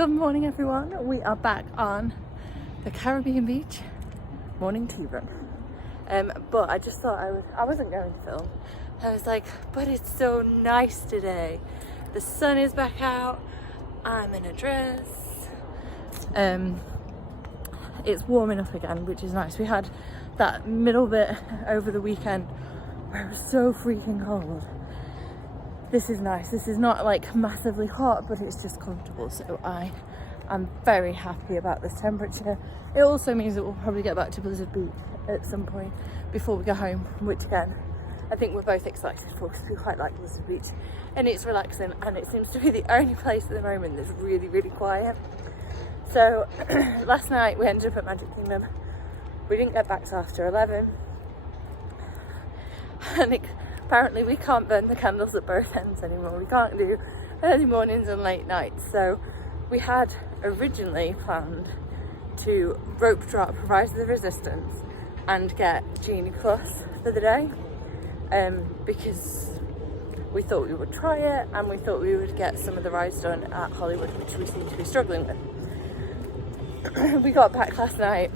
Good morning everyone, we are back on the Caribbean beach morning tea run. But I just thought I wasn't going to film. I was like, but it's so nice today. The sun is back out, I'm in a dress. It's warming up again, which is nice. We had that middle bit over the weekend where it was so freaking cold. This is nice. This is not like massively hot, but it's just comfortable. So I am very happy about this temperature. It also means that we'll probably get back to Blizzard Beach at some point before we go home, which again, I think we're both excited for because we quite like Blizzard Beach and it's relaxing and it seems to be the only place at the moment that's really, really quiet. So last night we ended up at Magic Kingdom. We didn't get back till after 11. And apparently we can't burn the candles at both ends anymore. We can't do early mornings and late nights. So we had originally planned to rope drop Rise of the Resistance and get Genie Plus for the day. Because we thought we would try it and we thought we would get some of the rides done at Hollywood, which we seem to be struggling with. We got back last night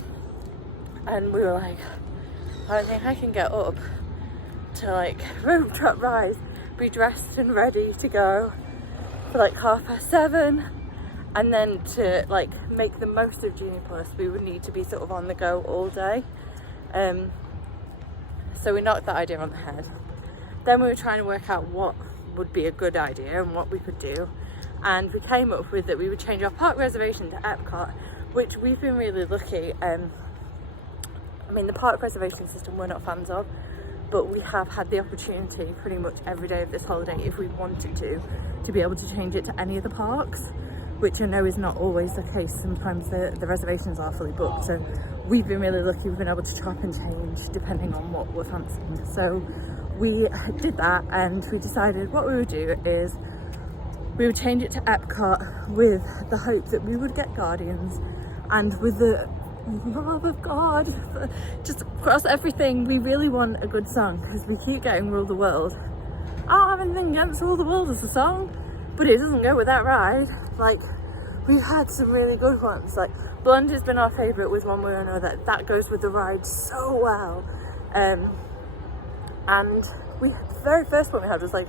and we were like, I don't think I can get up to like rope drop Rise, be dressed and ready to go for like 7:30, and then to like make the most of Genie Plus we would need to be sort of on the go all day. So we knocked that idea on the head. Then we were trying to work out what would be a good idea and what we could do, and we came up with that we would change our park reservation to EPCOT, which we've been really lucky. I mean, the park reservation system we're not fans of, but we have had the opportunity pretty much every day of this holiday, if we wanted to be able to change it to any of the parks, which I know is not always the case. Sometimes the reservations are fully booked, so we've been really lucky. We've been able to chop and change depending on what we're fancying. So we did that and we decided what we would do is we would change it to EPCOT with the hope that we would get Guardians, and with the love of God just across everything, we really want a good song because we keep getting Rule the World. I don't have anything against Rule the World as a song, but it doesn't go with that ride. Like, we've had some really good ones, like Blonde has been our favourite with One Way or Another. That goes with the ride so well. And the very first one we had was like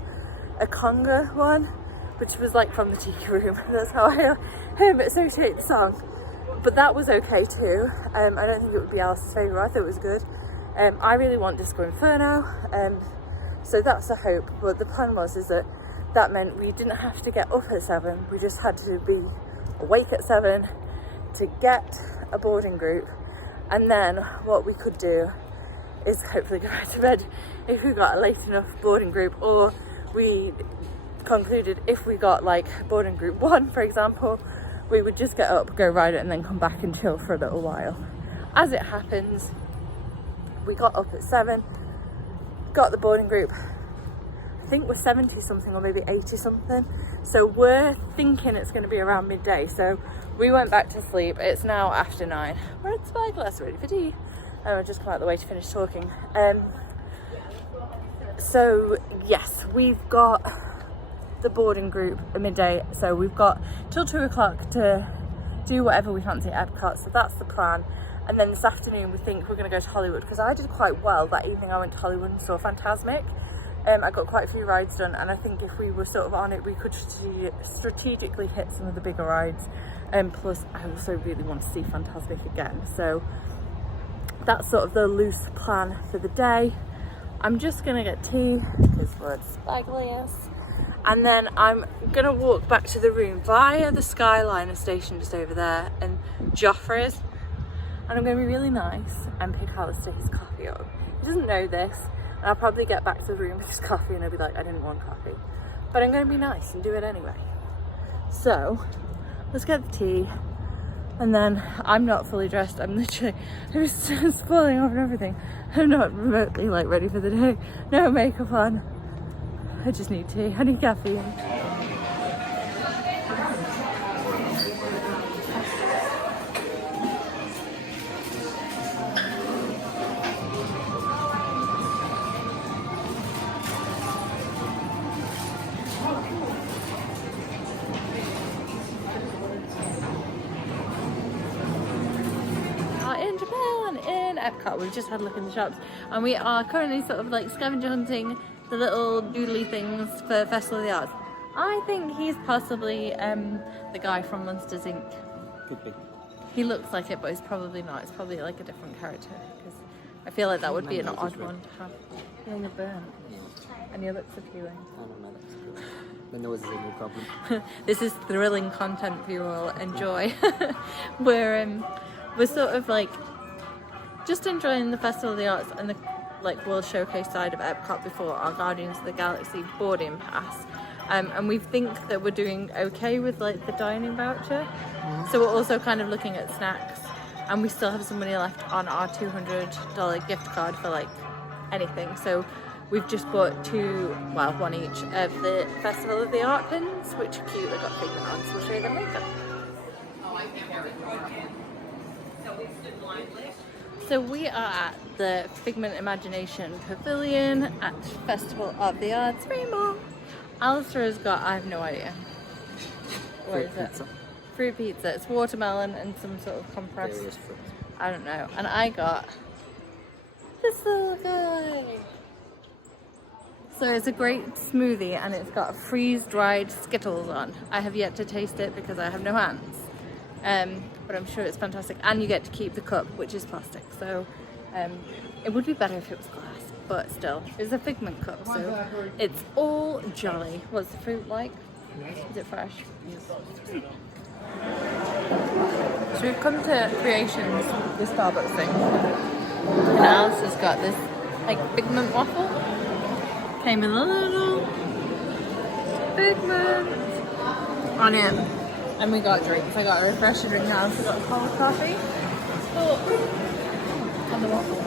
a conga one, which was like from the Tiki Room. That's how I associate the song. But that was okay too. I don't think it would be Alistair's favourite. I thought it was good. I really want Disco Inferno, so that's a hope. But the plan is that meant we didn't have to get up at 7. We just had to be awake at 7 to get a boarding group, and then what we could do is hopefully go back to bed if we got a late enough boarding group, or we concluded if we got like boarding group 1, for example, we would just get up, go ride it, and then come back and chill for a little while. As it happens, we got up at 7, got the boarding group. I think we're 70 something or maybe 80 something. So we're thinking it's going to be around midday. So we went back to sleep. It's now after 9. We're at Spyglass ready for tea. And I've just come out the way to finish talking. So yes, we've got the boarding group at midday, so we've got till 2 o'clock to do whatever we fancy at EPCOT, so that's the plan. And then this afternoon we think we're going to go to Hollywood, because I did quite well that evening. I went to Hollywood and saw Fantasmic. I got quite a few rides done, and I think if we were sort of on it we could strategically hit some of the bigger rides, plus I also really want to see Fantasmic again. So that's sort of the loose plan for the day. I'm just going to get tea because we're at Spyglass. And then I'm going to walk back to the room via the Skyliner station just over there and Joffrey's. And I'm going to be really nice and pick Alistair his coffee up. He doesn't know this. And I'll probably get back to the room with his coffee and he'll be like, I didn't want coffee. But I'm going to be nice and do it anyway. So, let's get the tea. And then I'm not fully dressed. I'm just spoiling off and everything. I'm not remotely like ready for the day. No makeup on. I just need tea. I need caffeine. Epcot. We've just had a look in the shops, and we are currently sort of like scavenger hunting the little doodly things for Festival of the Arts. I think he's possibly the guy from Monsters Inc. Could be. He looks like it, but he's probably not. It's probably like a different character, because I feel like that would be an odd one to have. Yeah, you're burnt. And your lips are peeling. I don't know, that's cool. The nose is a no problem. This is thrilling content for you all. Enjoy. we're sort of like just enjoying the Festival of the Arts and the like World Showcase side of Epcot before our Guardians of the Galaxy boarding pass. And we think that we're doing okay with like the dining voucher. So we're also kind of looking at snacks, and we still have some money left on our $200 gift card for like anything. So we've just bought one each of the Festival of the Art pins, which are cute. They've got Figment on, so we'll show you them later. So we are at the Figment Imagination Pavilion at Festival of the Arts Rainbow. Alistair has got, I have no idea. What is it? Pizza. Fruit pizza. It's watermelon and some sort of compressed. Various fruits. I don't know. And I got this little guy. So it's a great smoothie, and it's got freeze-dried Skittles on. I have yet to taste it because I have no hands. But I'm sure it's fantastic. And you get to keep the cup, which is plastic. So it would be better if it was glass. But still, it's a Figment cup, so it's all jolly. What's the fruit like? Is it fresh? So we've come to Creations, the Starbucks thing, and Alistair's got this like Figment Waffle. Came with a little Figment on it, and we got drinks. I got a refresher drink, Alistair got cold coffee. Oh, and the waffle.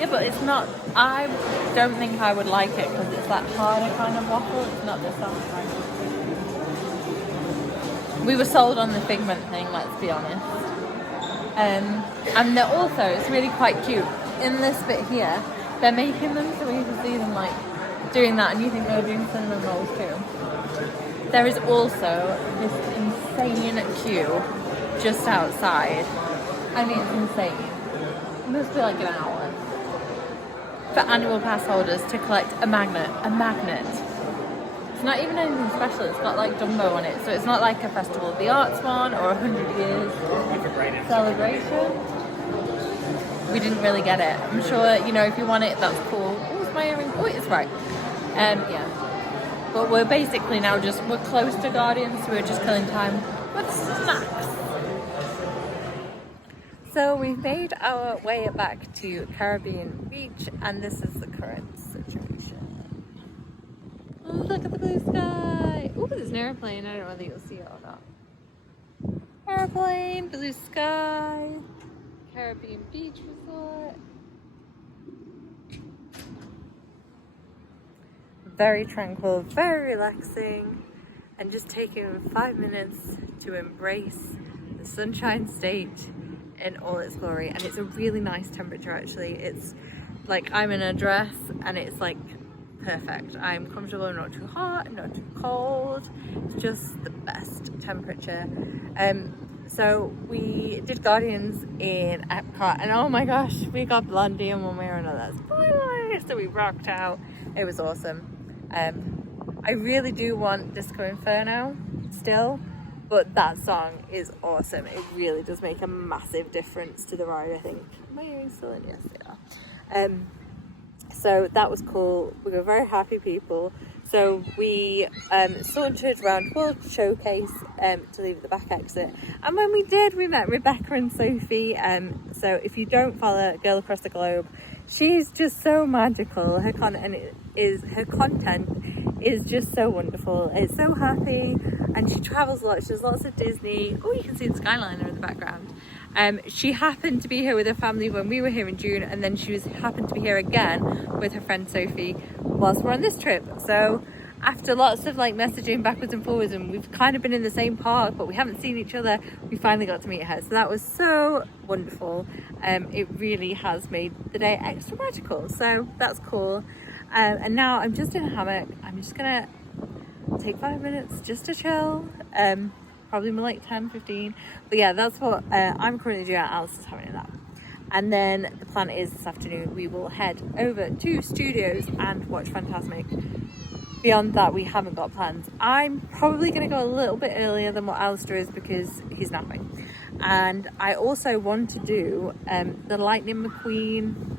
Yeah, but it's not, I don't think I would like it because it's that harder kind of waffle. It's not the soft kind. We were sold on the Figment thing, let's be honest. And they're also, it's really quite cute. In this bit here, they're making them so you can see them like doing that, and you think they're doing cinnamon rolls too. There is also this insane queue just outside. I mean, it's insane. It must be like an hour for annual pass holders to collect a magnet. It's not even anything special. It's got like Dumbo on it, so it's not like a Festival of the Arts one or 100 years celebration. We didn't really get it. I'm sure, you know, if you want it, that's cool. Oh, it's my earring. Oh, it's right. Yeah. But we're basically now we're close to Guardians, so we're just killing time with snacks. So we've made our way back to Caribbean Beach, and this is the current situation. Oh, look at the blue sky! Oh, there's an airplane. I don't know whether you'll see it or not. Airplane, blue sky, Caribbean Beach Resort. Very tranquil, very relaxing, and just taking 5 minutes to embrace the Sunshine State in all its glory. And it's a really nice temperature actually. It's like I'm in a dress and it's like perfect. I'm comfortable, not too hot, not too cold. It's just the best temperature. So we did Guardians in Epcot, and oh my gosh, we got Blondie in one way or another. Spoiler! So we rocked out. It was awesome. I really do want Disco Inferno still, but that song is awesome. It really does make a massive difference to the ride, I think. Are my earrings still in? Yes, they are. So that was cool. We were very happy people. So we sauntered around World Showcase to leave at the back exit. And when we did, we met Rebecca and Sophie. So if you don't follow Girl Across the Globe, she's just so magical. Her content is just so wonderful. It's so happy, and she travels a lot. She does lots of Disney. Oh, you can see the Skyliner in the background. She happened to be here with her family when we were here in June, and then she happened to be here again with her friend Sophie whilst we're on this trip. So after lots of like messaging backwards and forwards, and we've kind of been in the same park but we haven't seen each other, we finally got to meet her. So that was so wonderful. It really has made the day extra magical, so that's cool. And now I'm just in a hammock. I'm just gonna take 5 minutes just to chill. probably more like 10, 15. But yeah, that's what I'm currently doing. Alistair's having a nap. And then the plan is this afternoon we will head over to studios and watch Fantasmic. Beyond that, we haven't got plans. I'm probably going to go a little bit earlier than what Alistair is because he's napping. And I also want to do the Lightning McQueen.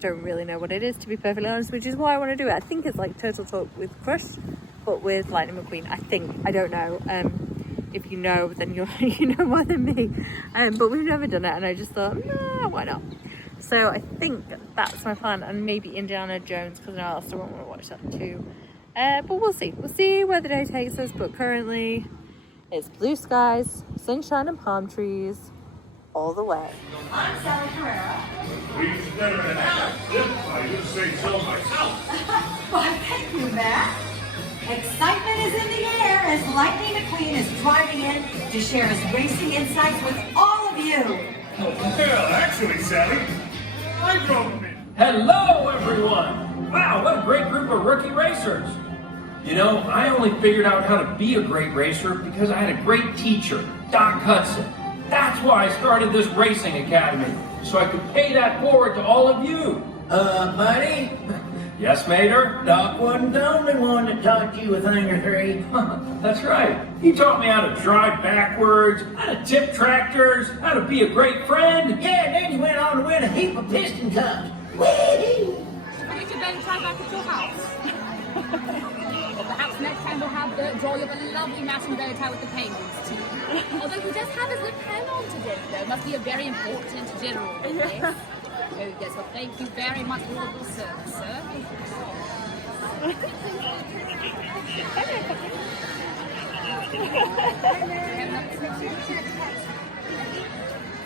Don't really know what it is, to be perfectly honest, which is why I want to do it. I think it's like Turtle Talk with Crush, but with Lightning McQueen. I think. I don't know. If you know, then you know more than me. But we've never done it, and I just thought, nah, why not? So I think that's my plan, and maybe Indiana Jones, because I know Alistair won't want to watch that too. But we'll see. We'll see where the day takes us. But currently, it's blue skies, sunshine, and palm trees all the way. I'm Sally Carrera. Please never have if I would say so myself. Why, thank you, Matt. Excitement is in the air as Lightning McQueen is driving in to share his racing insights with all of you. Well, actually, Sally, I drove him in. Hello, everyone! Wow, what a great group of rookie racers! You know, I only figured out how to be a great racer because I had a great teacher, Doc Hudson. That's why I started this racing academy, so I could pay that forward to all of you. Buddy? Yes, Mater? Doc wasn't the only one that taught you a thing or three. That's right. He taught me how to drive backwards, how to tip tractors, how to be a great friend. Yeah, and then you went on to win a heap of piston cups. Whee! And you could then try back at your house. Or perhaps next time we'll have the joy of a lovely matching bow tie with the penguins too. Although he does have his lapel on today, though. Must be a very important general business. Oh yes, well thank you very much for all of your service, sir.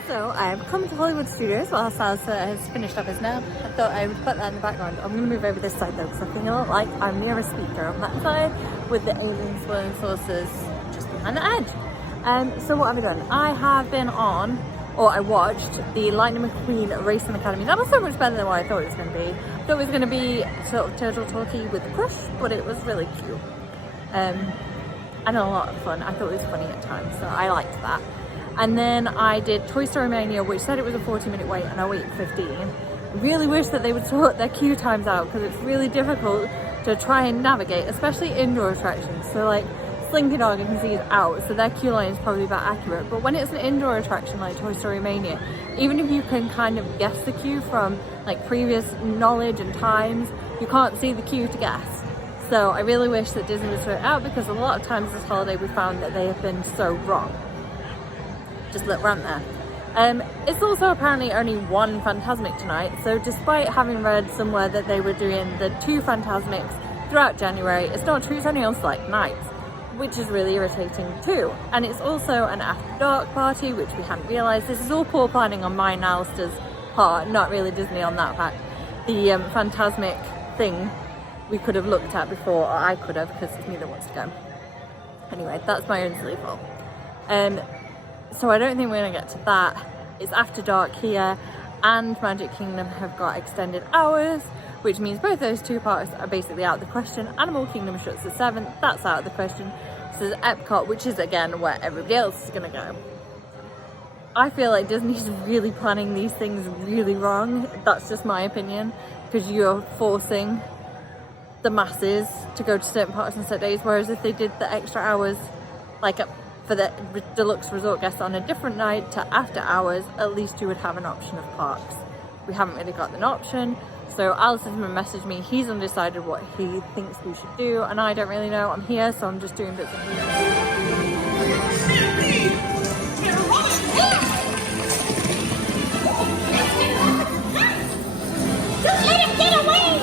So I've come to Hollywood Studios while Alistair has finished up his nap. I thought I would put that in the background. I'm going to move over this side though because I feel like I'm near a speaker on that side with the alien swirling saucers just behind the edge. So what have I done? I have been on, or I watched the Lightning McQueen Racing Academy. That was so much better than what I thought it was going to be. I thought it was going to be sort of turtle talky with Crush, but it was really cute. And a lot of fun. I thought it was funny at times, so I liked that. And then I did Toy Story Mania, which said it was a 40-minute wait, and I waited 15. I really wish that they would sort their queue times out because it's really difficult to try and navigate, especially indoor attractions. So like Slinky Dog, you can see is out, so their queue line is probably about accurate. But when it's an indoor attraction like Toy Story Mania, even if you can kind of guess the queue from like previous knowledge and times, you can't see the queue to guess. So I really wish that Disney would sort it out because a lot of times this holiday we found that they have been so wrong. Just a little rant there. It's also apparently only one Fantasmic tonight, so despite having read somewhere that they were doing the 2 Fantasmics throughout January, it's not true, it's only on select nights, which is really irritating too. And it's also an after dark party, which we hadn't realised. This is all poor planning on mine and Alistair's part, not really Disney on that fact. The Fantasmic thing we could have looked at before, or I could have, because it's me that wants to go. Anyway, that's my own silly fault. So I don't think we're going to get to that. It's after dark here, and Magic Kingdom have got extended hours, which means both those 2 parks are basically out of the question. Animal Kingdom shuts at 7, that's out of the question. So there's EPCOT, which is again where everybody else is going to go. I feel like Disney's really planning these things really wrong. That's just my opinion, because you're forcing the masses to go to certain parks on set days, whereas if they did the extra hours, like for the deluxe resort guests on a different night to after hours, at least you would have an option of parks. We haven't really got an option, so Alistair's messaged me. He's undecided what he thinks we should do, and I don't really know. I'm here, so I'm just doing bits and pieces. Just let him get away!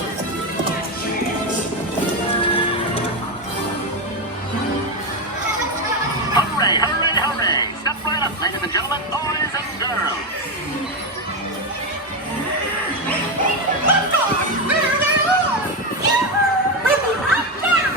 Hooray, hooray, hooray! Step right up, ladies and gentlemen, boys and girls. There they are! Yoo-hoo! With the up down!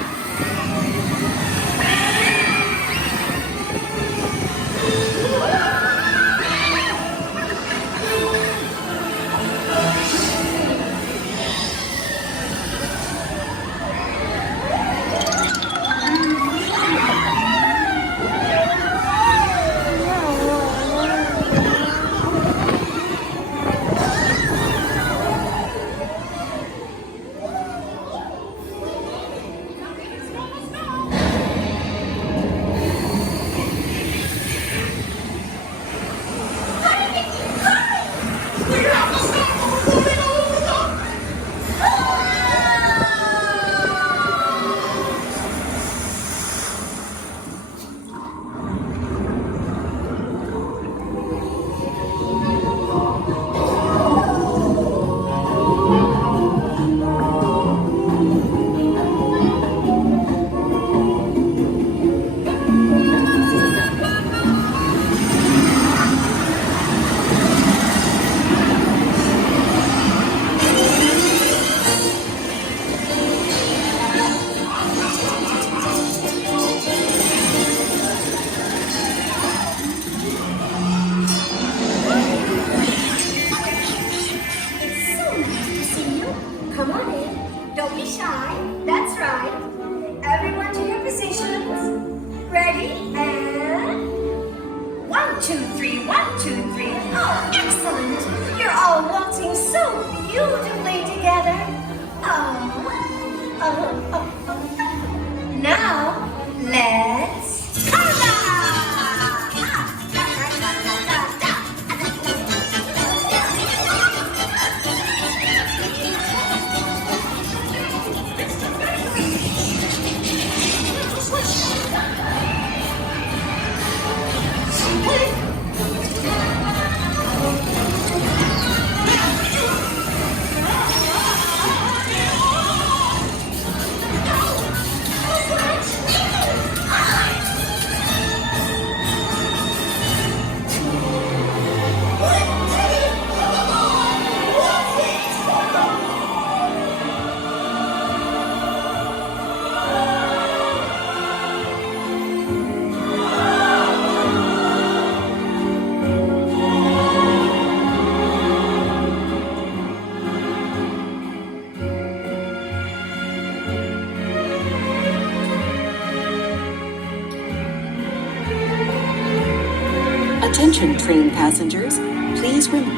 Attention train passengers, please remember.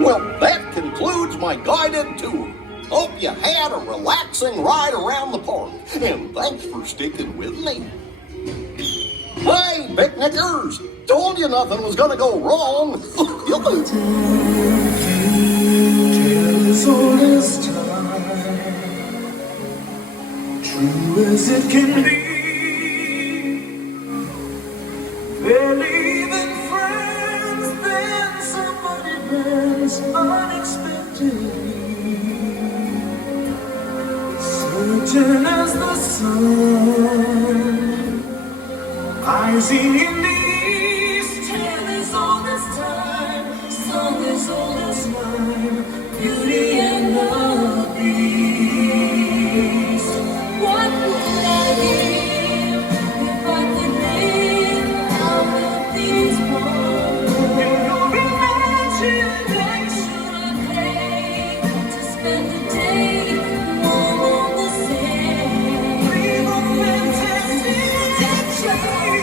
Well, that concludes my guided tour. Hope you had a relaxing ride around the park, and thanks for sticking with me. Hey, picnickers! Told you nothing was gonna go wrong. True as it can be. Believe in friends, then somebody bends unexpectedly. Certain as the sun, rising in the east. Tale as old as time, song as old as mine, beauty and the beast. What would I give if I could live out of these words? In your imagination, I pay to spend a day warm on the sand. Dream of fantastic children.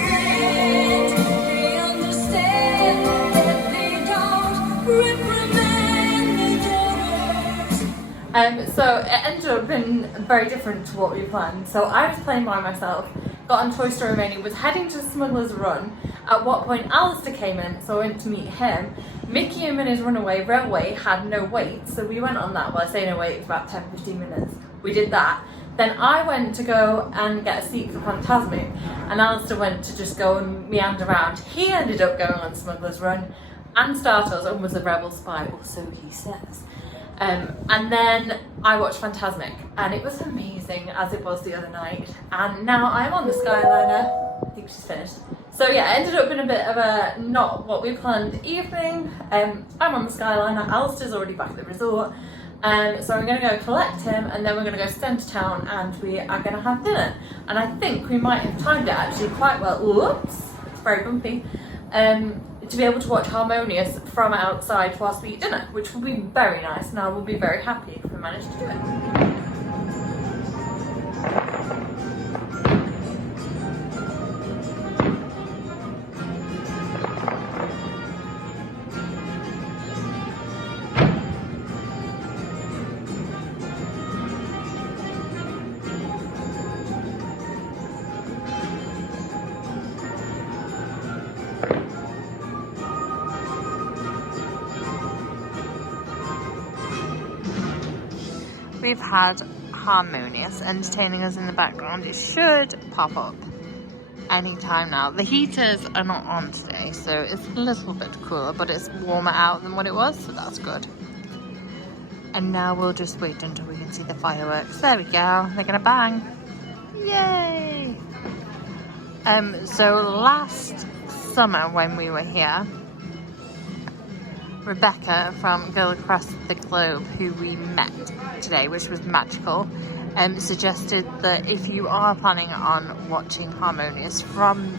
They understand that they don't reprimand the daughters. So it ended up being very different to what we planned. So I was playing by myself, got on Toy Story Mania, was heading to Smuggler's Run, at what point Alistair came in, so I went to meet him. Mickey and Minnie's Runaway Railway had no wait, so we went on that. Well, I say no wait, it was about 10-15 minutes. We did that. Then I went to go and get a seat for Fantasmic, and Alistair went to just go and meander around. He ended up going on Smuggler's Run and Star Tours and was a rebel spy, or so he says. And then I watched Fantasmic, and it was amazing, as it was the other night. And now I'm on the Skyliner. I think she's finished. So yeah, it ended up in a bit of a not what we planned evening. I'm on the Skyliner. Alistair's already back at the resort. So I'm going to go collect him, and then we're going to go to centre town, and we are going to have dinner. And I think we might have timed it actually quite well. Whoops, it's very bumpy. To be able to watch Harmonious from outside whilst we eat dinner, which will be very nice, and I will be very happy if we manage to do it. We've had Harmonious entertaining us in the background. It should pop up anytime now. The heaters are not on today, so it's a little bit cooler, but it's warmer out than what it was, so that's good. And now we'll just wait until we can see the fireworks. There we go, they're gonna bang. Yay! So last summer when we were here, Rebecca from Girl Across the Globe, who we met today, which was magical, suggested that if you are planning on watching Harmonious from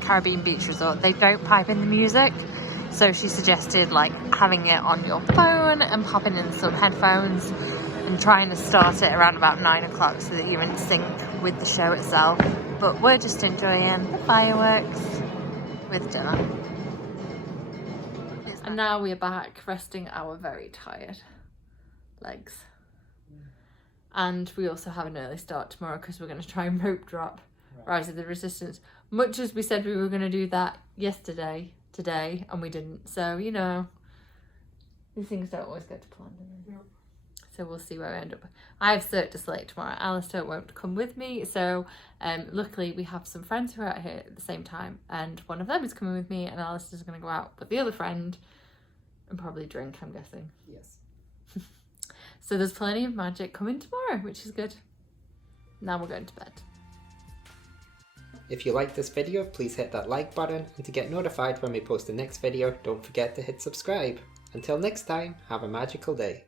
Caribbean Beach Resort, they don't pipe in the music. So she suggested like having it on your phone and popping in some headphones and trying to start it around about 9 o'clock so that you're in sync with the show itself. But we're just enjoying the fireworks with dinner. And now we're back resting our very tired legs. And we also have an early start tomorrow because we're going to try and rope drop Rise of the Resistance. Much as we said we were going to do that today, and we didn't. So, you know, these things don't always go to plan, do they? Yep. So we'll see where we end up. I have Cirque du Soleil tomorrow. Alistair won't come with me. So luckily we have some friends who are out here at the same time. And one of them is coming with me, and Alistair's going to go out with the other friend and probably drink, I'm guessing. Yes. So there's plenty of magic coming tomorrow, which is good. Now we're going to bed. If you like this video, please hit that like button, and to get notified when we post the next video, don't forget to hit subscribe. Until next time, have a magical day.